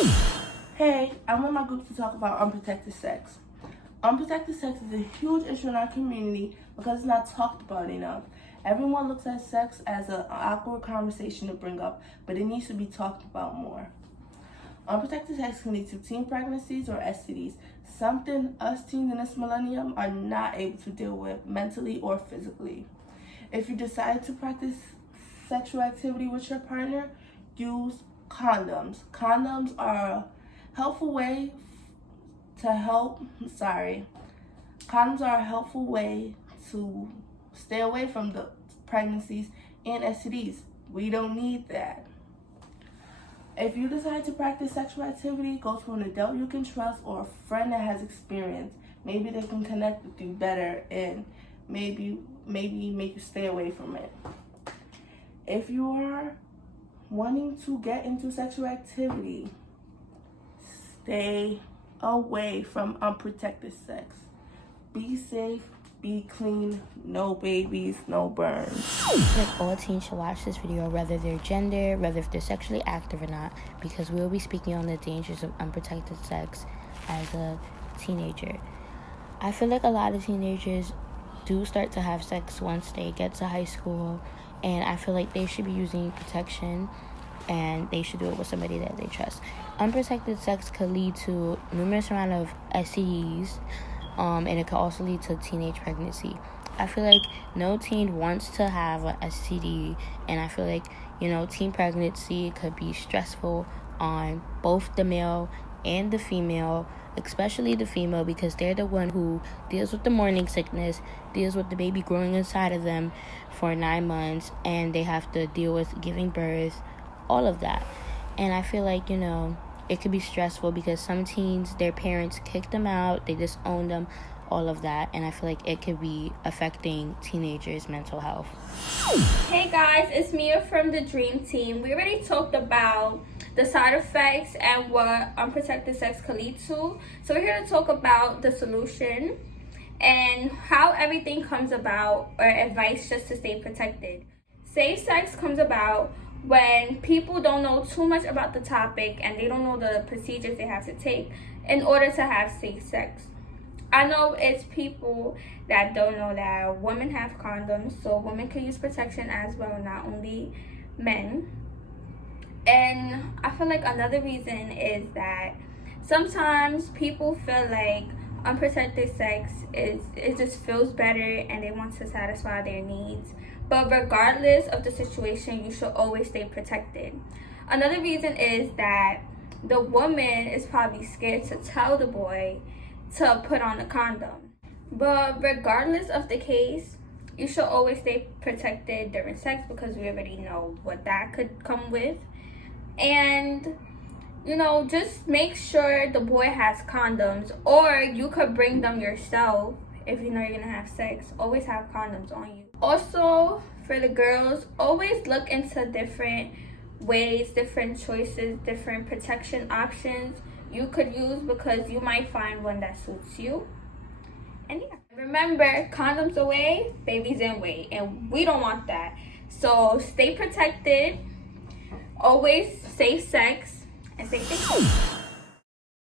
Hey, I'm with my group to talk about unprotected sex. Unprotected sex is a huge issue in our community because it's not talked about enough. Everyone looks at sex as an awkward conversation to bring up, but it needs to be talked about more. Unprotected sex can lead to teen pregnancies or STDs, something us teens in this millennium are not able to deal with mentally or physically. If you decide to practice sexual activity with your partner, use condoms. Condoms are a helpful way Condoms are a helpful way to stay away from the pregnancies and STDs. We don't need that. If you decide to practice sexual activity, go to an adult you can trust or a friend that has experience. Maybe they can connect with you better and maybe make you stay away from it. If you are wanting to get into sexual activity, stay away from unprotected sex. Be safe, be clean, no babies, no burns. Like, all teens should watch this video, whether they're gender, whether if they're sexually active or not, because we'll be speaking on the dangers of unprotected sex as a teenager. I feel like a lot of teenagers do start to have sex once they get to high school, and I feel like they should be using protection and they should do it with somebody that they trust. Unprotected sex could lead to numerous amount of STDs, and it could also lead to teenage pregnancy. I feel like no teen wants to have an STD, and I feel like, teen pregnancy could be stressful on both the male and the female, especially the female, because they're the one who deals with the morning sickness, deals with the baby growing inside of them for 9 months, and they have to deal with giving birth, all of that. And I feel like, it could be stressful because some teens, their parents kick them out, they disown them, all of that. And I feel like it could be affecting teenagers' mental health. Hey guys, it's Mia from the Dream Team. We already talked about the side effects and what unprotected sex could lead to. So we're here to talk about the solution and how everything comes about, or advice just to stay protected. Safe sex comes about when people don't know too much about the topic and they don't know the procedures they have to take in order to have safe sex. I know it's people that don't know that women have condoms, so women can use protection as well, not only men. And I feel like another reason is that sometimes people feel like unprotected sex it just feels better and they want to satisfy their needs. But regardless of the situation, you should always stay protected. Another reason is that the woman is probably scared to tell the boy to put on a condom. But regardless of the case, you should always stay protected during sex because we already know what that could come with. And, just make sure the boy has condoms, or you could bring them yourself. If you know you're gonna have sex, always have condoms on you. Also, for the girls, always look into different ways, different choices, different protection options you could use, because you might find one that suits you. And yeah, remember, condoms away, babies in way, and we don't want that. So stay protected, always safe sex, and stay safe.